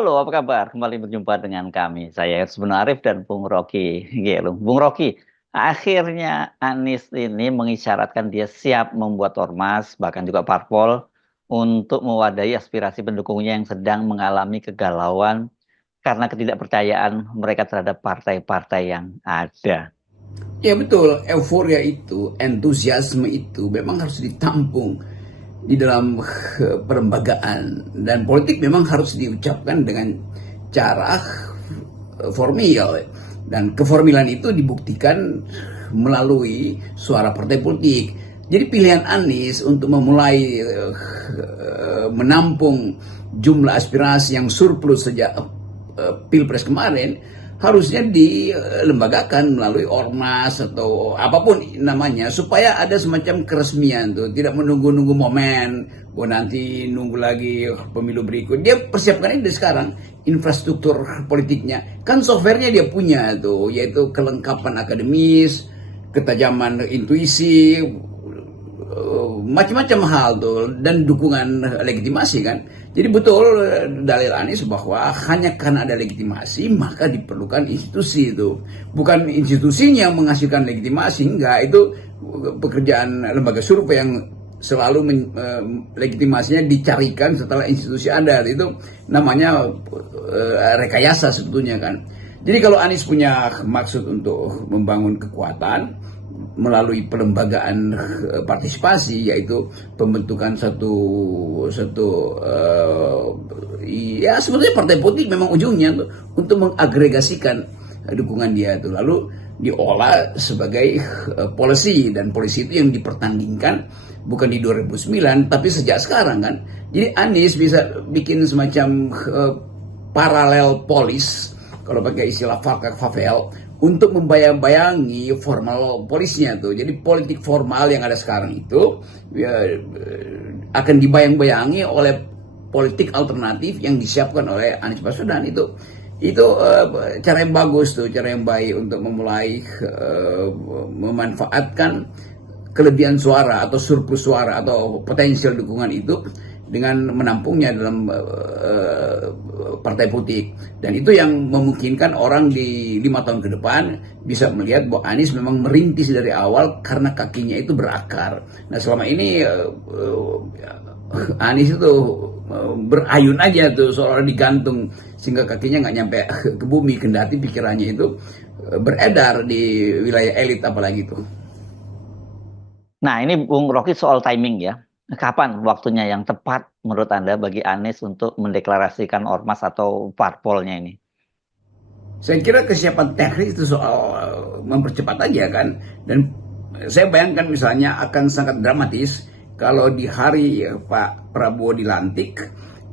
Halo, apa kabar? Kembali berjumpa dengan kami. Saya Ersbun Arif dan Bung Rocky Gerung. Bung Rocky, akhirnya Anies ini mengisyaratkan dia siap membuat ormas, bahkan juga parpol, untuk mewadahi aspirasi pendukungnya yang sedang mengalami kegalauan karena ketidakpercayaan mereka terhadap partai-partai yang ada. Ya betul, euforia itu, entusiasme itu memang harus ditampung di dalam perlembagaan dan politik memang harus diucapkan dengan cara formal dan keformilan itu dibuktikan melalui suara partai politik. Jadi pilihan Anies untuk memulai menampung jumlah aspirasi yang surplus sejak Pilpres kemarin harusnya dilembagakan melalui ormas atau apapun namanya supaya ada semacam keresmian tuh, tidak menunggu-nunggu momen, nanti nunggu lagi pemilu berikut. Dia persiapkan ini dari sekarang, infrastruktur politiknya. Kan softwarenya dia punya tuh, yaitu kelengkapan akademis, ketajaman intuisi, macam-macam hal tuh, dan dukungan legitimasi kan. Jadi betul dalil Anies bahwa hanya karena ada legitimasi maka diperlukan institusi itu. Bukan institusinya yang menghasilkan legitimasi, enggak, itu pekerjaan lembaga survei yang selalu legitimasinya dicarikan setelah institusi ada. Itu namanya rekayasa sebetulnya kan. Jadi kalau Anies punya maksud untuk membangun kekuatan melalui pelembagaan partisipasi, yaitu pembentukan ya sebetulnya partai politik memang ujungnya untuk mengagregasikan dukungan dia itu lalu diolah sebagai policy, dan policy itu yang dipertandingkan bukan di 2009 tapi sejak sekarang kan. Jadi Anies bisa bikin semacam paralel polis, kalau pakai istilah Favel, untuk membayang-bayangi formal polisnya tuh. Jadi politik formal yang ada sekarang itu ya, akan dibayang-bayangi oleh politik alternatif yang disiapkan oleh Anies Baswedan itu cara yang bagus tuh, cara yang baik untuk memulai memanfaatkan kelebihan suara atau surplus suara atau potensial dukungan itu dengan menampungnya dalam partai politik. Dan itu yang memungkinkan orang di 5 tahun ke depan bisa melihat bahwa Anies memang merintis dari awal karena kakinya itu berakar. Nah selama ini Anies itu berayun aja tuh, seolah digantung sehingga kakinya nggak nyampe ke bumi, kendati pikirannya itu beredar di wilayah elit apalagi tuh. Nah, ini Bung Rocky soal timing ya. Kapan waktunya yang tepat menurut Anda bagi Anies untuk mendeklarasikan ormas atau parpolnya ini? Saya kira kesiapan teknis itu soal mempercepat aja kan. Dan saya bayangkan misalnya akan sangat dramatis kalau di hari Pak Prabowo dilantik,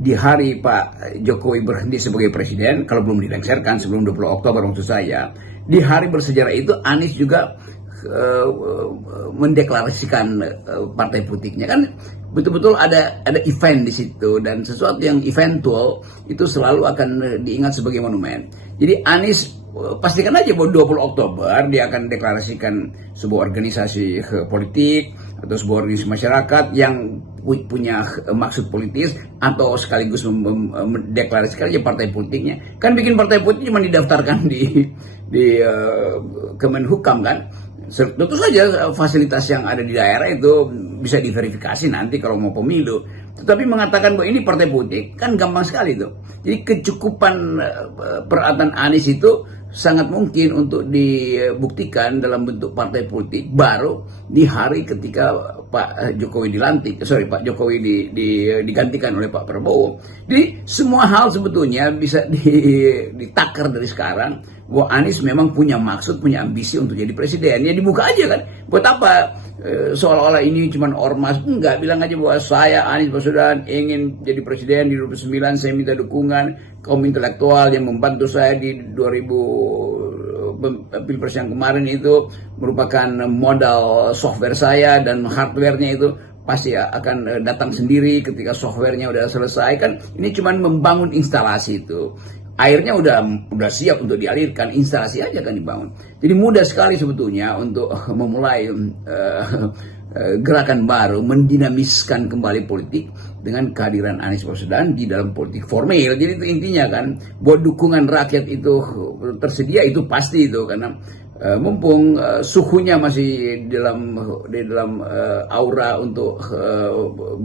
di hari Pak Jokowi berhenti sebagai presiden, kalau belum dilengsarkan sebelum 20 Oktober maksud saya, di hari bersejarah itu Anies juga mendeklarasikan partai politiknya kan. Betul-betul ada event di situ, dan sesuatu yang eventual itu selalu akan diingat sebagai monumen. Jadi Anies pastikan aja bahwa 20 Oktober dia akan deklarasikan sebuah organisasi politik atau sebuah organisasi masyarakat yang punya maksud politis, atau sekaligus mendeklarasikan aja partai politiknya. Kan bikin partai politik cuma didaftarkan di Kemenhukam kan. Tentu saja fasilitas yang ada di daerah itu bisa diverifikasi nanti kalau mau pemilu. Tetapi mengatakan bahwa ini partai politik kan gampang sekali tuh. Jadi kecukupan peralatan Anies itu sangat mungkin untuk dibuktikan dalam bentuk partai politik baru di hari ketika Pak Jokowi Pak Jokowi digantikan oleh Pak Prabowo. Jadi semua hal sebetulnya bisa ditakar dari sekarang bahwa Anies memang punya maksud, punya ambisi untuk jadi presiden. Ya dibuka aja kan. Buat apa seolah-olah ini cuma ormas? Enggak, bilang aja bahwa saya Anies Baswedan ingin jadi presiden di 2009, saya minta dukungan kaum intelektual yang membantu saya di 2000 Pilpres yang kemarin itu merupakan modal software saya, dan hardwarenya itu pasti akan datang sendiri ketika softwarenya udah selesai kan. Ini cuma membangun instalasi itu. Airnya udah siap untuk dialirkan, instalasi aja kan dibangun. Jadi mudah sekali sebetulnya untuk memulai gerakan baru mendinamiskan kembali politik dengan kehadiran Anies Baswedan di dalam politik formal. Jadi itu intinya kan, bahwa dukungan rakyat itu tersedia, itu pasti itu, karena mumpung suhunya masih di dalam aura untuk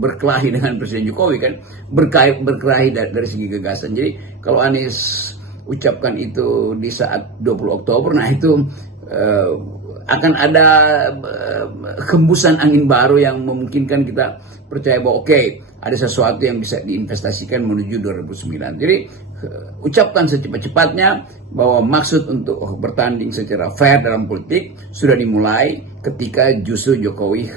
berkelahi dengan Presiden Jokowi kan, berkelahi dari segi gagasan. Jadi kalau Anies ucapkan itu di saat 20 Oktober, nah itu akan ada hembusan angin baru yang memungkinkan kita percaya bahwa oke, ada sesuatu yang bisa diinvestasikan menuju 2009. Jadi ucapkan secepat-cepatnya bahwa maksud untuk bertanding secara fair dalam politik sudah dimulai ketika justru Jokowi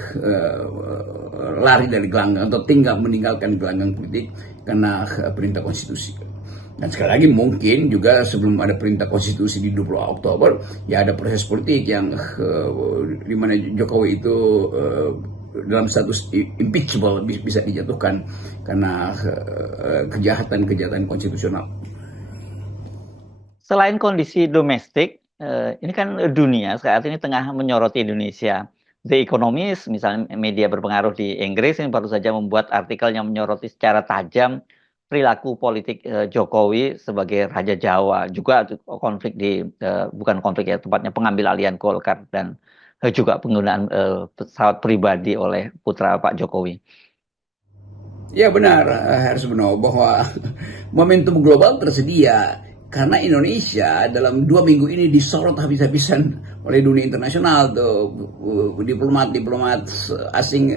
lari dari gelanggang atau meninggalkan gelanggang politik karena perintah konstitusi. Dan sekali lagi mungkin juga sebelum ada perintah konstitusi di 20 Oktober, ya ada proses politik yang di mana Jokowi itu dalam status impeachable, bisa dijatuhkan karena kejahatan konstitusional. Selain kondisi domestik, ini kan dunia saat ini tengah menyoroti Indonesia. The Economist, misalnya media berpengaruh di Inggris, ini baru saja membuat artikel yang menyoroti secara tajam perilaku politik Jokowi sebagai Raja Jawa, juga konflik bukan konflik ya, tepatnya pengambil alihan Golkar dan juga penggunaan pesawat pribadi oleh putra Pak Jokowi. Ya benar, harus benar bahwa momentum global tersedia karena Indonesia dalam 2 minggu ini disorot habis-habisan oleh dunia internasional tuh, diplomat asing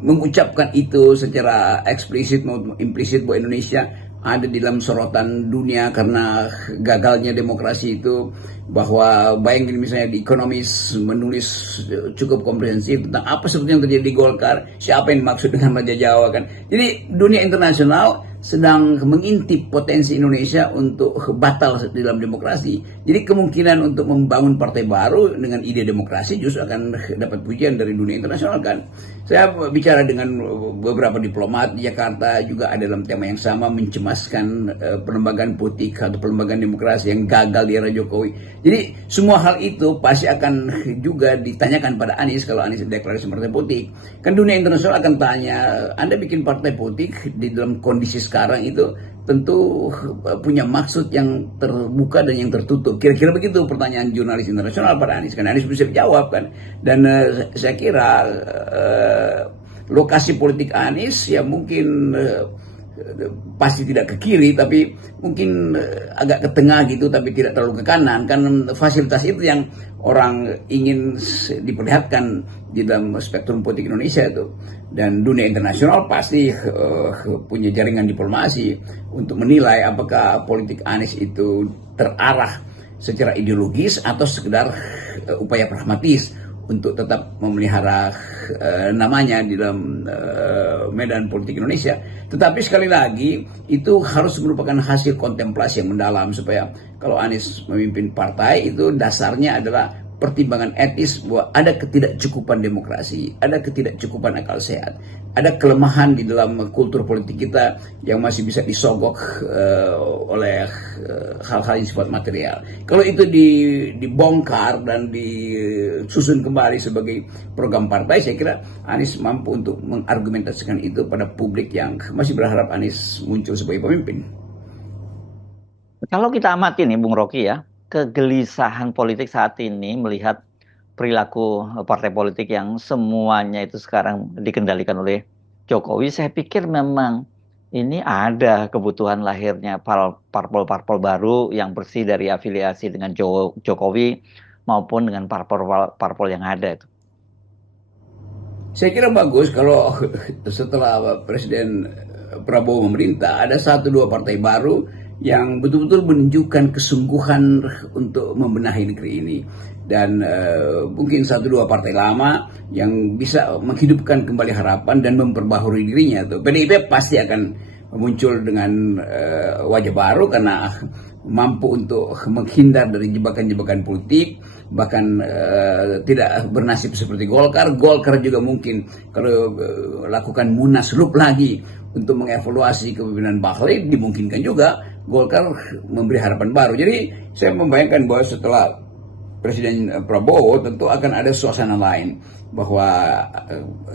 mengucapkan itu secara eksplisit maupun implisit bahwa Indonesia ada di dalam sorotan dunia karena gagalnya demokrasi itu. Bahwa bayangin misalnya di Economist menulis cukup komprehensif tentang apa sebetulnya yang terjadi di Golkar, siapa yang dimaksud dengan Raja Jawa kan. Jadi dunia internasional sedang mengintip potensi Indonesia untuk batal di dalam demokrasi. Jadi kemungkinan untuk membangun partai baru dengan ide demokrasi justru akan dapat pujian dari dunia internasional kan. Saya bicara dengan beberapa diplomat di Jakarta juga ada dalam tema yang sama, mencemaskan pelembagaan politik atau pelembagaan demokrasi yang gagal di era Jokowi. Jadi semua hal itu pasti akan juga ditanyakan pada Anies kalau Anies deklarasi partai politik. Kan dunia internasional akan tanya, Anda bikin partai politik di dalam kondisi sekarang itu tentu punya maksud yang terbuka dan yang tertutup. Kira-kira begitu pertanyaan jurnalis internasional pada Anies. Kan Anies bisa jawab kan. Dan saya kira lokasi politik Anies ya mungkin pasti tidak ke kiri, tapi mungkin agak ke tengah gitu, tapi tidak terlalu ke kanan. Kan fasilitas itu yang orang ingin diperlihatkan di dalam spektrum politik Indonesia itu. Dan dunia internasional pasti punya jaringan diplomasi untuk menilai apakah politik Anies itu terarah secara ideologis atau sekedar upaya pragmatis untuk tetap memelihara namanya di dalam medan politik Indonesia. Tetapi sekali lagi itu harus merupakan hasil kontemplasi yang mendalam, supaya kalau Anies memimpin partai itu dasarnya adalah pertimbangan etis bahwa ada ketidakcukupan demokrasi, ada ketidakcukupan akal sehat, ada kelemahan di dalam kultur politik kita yang masih bisa disogok oleh hal-hal yang sifat material. Kalau itu dibongkar dan disusun kembali sebagai program partai, saya kira Anies mampu untuk mengargumentasikan itu pada publik yang masih berharap Anies muncul sebagai pemimpin. Kalau kita amati nih Bung Rocky ya, kegelisahan politik saat ini melihat perilaku partai politik yang semuanya itu sekarang dikendalikan oleh Jokowi, saya pikir memang ini ada kebutuhan lahirnya parpol-parpol baru yang bersih dari afiliasi dengan Jokowi maupun dengan parpol yang ada itu. Saya kira bagus kalau setelah Presiden Prabowo memerintah ada 1-2 partai baru yang betul-betul menunjukkan kesungguhan untuk membenahi negeri ini. Dan mungkin 1-2 partai lama yang bisa menghidupkan kembali harapan dan memperbaharui dirinya. PDIP pasti akan muncul dengan wajah baru karena mampu untuk menghindar dari jebakan-jebakan politik, bahkan tidak bernasib seperti Golkar. Golkar juga mungkin kalau lakukan munaslup lagi untuk mengevaluasi kepemimpinan Bahlil, dimungkinkan juga Golkar memberi harapan baru. Jadi saya membayangkan bahwa setelah Presiden Prabowo, tentu akan ada suasana lain, bahwa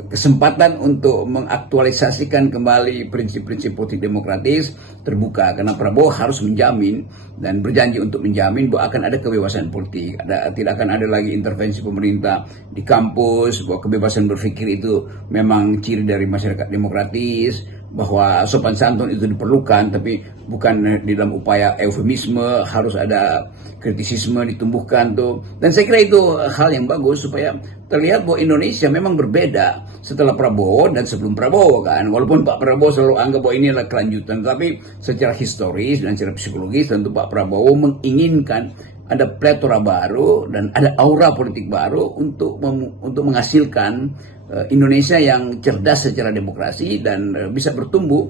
kesempatan untuk mengaktualisasikan kembali prinsip-prinsip politik demokratis terbuka, karena Prabowo harus menjamin dan berjanji untuk menjamin bahwa akan ada kebebasan politik, tidak akan ada lagi intervensi pemerintah di kampus, bahwa kebebasan berpikir itu memang ciri dari masyarakat demokratis, bahwa sopan santun itu diperlukan, tapi bukan di dalam upaya eufemisme, harus ada kritisisme ditumbuhkan tuh. Dan saya kira itu hal yang bagus supaya terlihat bahwa Indonesia memang berbeda setelah Prabowo dan sebelum Prabowo kan. Walaupun Pak Prabowo selalu anggap bahwa ini adalah kelanjutan, tapi secara historis dan secara psikologis tentu Pak Prabowo menginginkan ada plethora baru dan ada aura politik baru untuk menghasilkan Indonesia yang cerdas secara demokrasi dan bisa bertumbuh,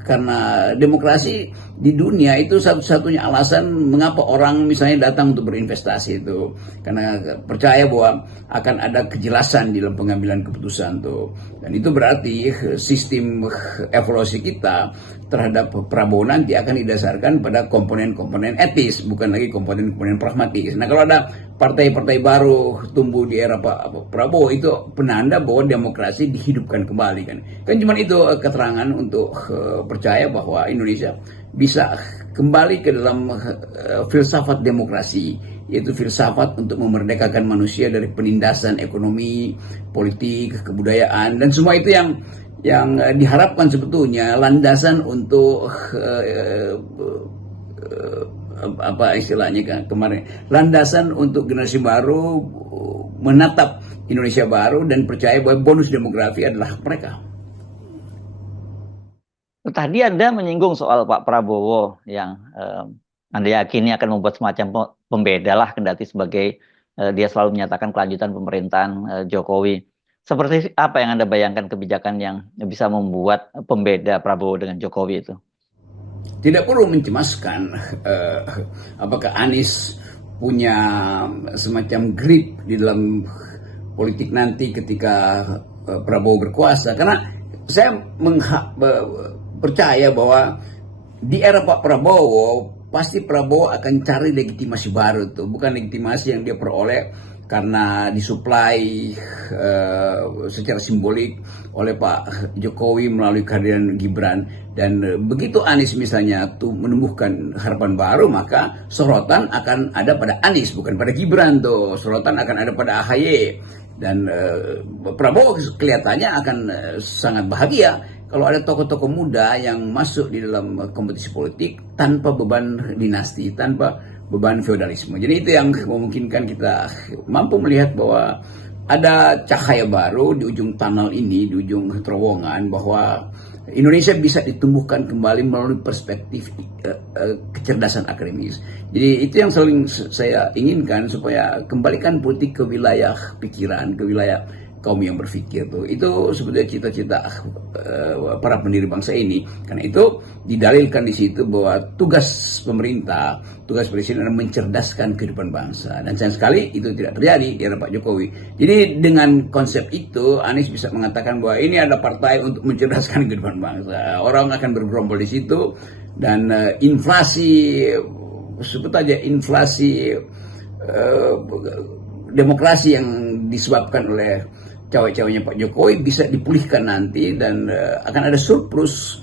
karena demokrasi di dunia itu satu-satunya alasan mengapa orang misalnya datang untuk berinvestasi itu, karena percaya bahwa akan ada kejelasan di dalam pengambilan keputusan tuh. Dan itu berarti sistem evaluasi kita terhadap Prabowo nanti akan didasarkan pada komponen-komponen etis, bukan lagi komponen-komponen pragmatis. Nah, kalau ada partai-partai baru tumbuh di era Pak Prabowo, itu penanda bahwa demokrasi dihidupkan kembali kan. Kan cuma itu keterangan untuk percaya bahwa Indonesia bisa kembali ke dalam filsafat demokrasi, yaitu filsafat untuk memerdekakan manusia dari penindasan ekonomi, politik, kebudayaan, dan semua itu yang diharapkan sebetulnya landasan untuk apa istilahnya kan kemarin, landasan untuk generasi baru menatap Indonesia baru dan percaya bahwa bonus demografi adalah hak mereka. Tadi Anda menyinggung soal Pak Prabowo yang Anda yakini akan membuat semacam pembeda lah, kendati sebagai dia selalu menyatakan kelanjutan pemerintahan Jokowi. Seperti apa yang Anda bayangkan kebijakan yang bisa membuat pembeda Prabowo dengan Jokowi itu? Tidak perlu mencemaskan apakah Anies punya semacam grip di dalam politik nanti ketika Prabowo berkuasa, karena saya percaya bahwa di era Pak Prabowo pasti Prabowo akan cari legitimasi baru tuh, bukan legitimasi yang dia peroleh karena disuplai secara simbolik oleh Pak Jokowi melalui kehadiran Gibran. Dan begitu Anies misalnya tuh menumbuhkan harapan baru, maka sorotan akan ada pada Anies, bukan pada Gibran tuh. Sorotan akan ada pada AHY. Dan Prabowo kelihatannya akan sangat bahagia kalau ada tokoh-tokoh muda yang masuk di dalam kompetisi politik tanpa beban dinasti, tanpa beban feodalisme. Jadi itu yang memungkinkan kita mampu melihat bahwa ada cahaya baru di ujung tunnel ini, di ujung terowongan, bahwa Indonesia bisa ditumbuhkan kembali melalui perspektif kecerdasan akademis. Jadi itu yang sering saya inginkan, supaya kembalikan politik ke wilayah pikiran, ke wilayah kaum yang berpikir tuh. Itu sebetulnya cita-cita para pendiri bangsa ini. Karena itu didalilkan di situ bahwa tugas pemerintah, tugas presiden adalah mencerdaskan kehidupan bangsa. Dan sayang sekali itu tidak terjadi di era Pak Jokowi. Jadi dengan konsep itu Anies bisa mengatakan bahwa ini ada partai untuk mencerdaskan kehidupan bangsa. Orang akan bergerombol di situ, dan inflasi, sebut aja inflasi demokrasi yang disebabkan oleh cawe-cawenya Pak Jokowi bisa dipulihkan nanti, dan akan ada surplus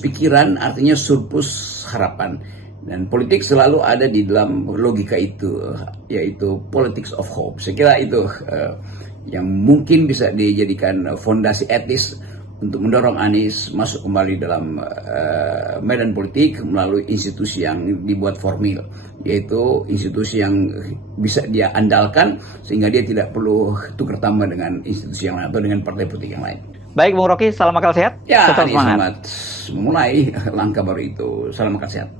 pikiran, artinya surplus harapan. Dan politik selalu ada di dalam logika itu, yaitu politics of hope. Saya kira itu yang mungkin bisa dijadikan fondasi etis untuk mendorong Anies masuk kembali dalam medan politik melalui institusi yang dibuat formil, yaitu institusi yang bisa dia andalkan sehingga dia tidak perlu tukar tambah dengan institusi yang lain atau dengan partai politik yang lain. Baik Bung Rocky, salam akal sehat. Ya, tetap selamat memulai langkah baru itu. Salam akal sehat.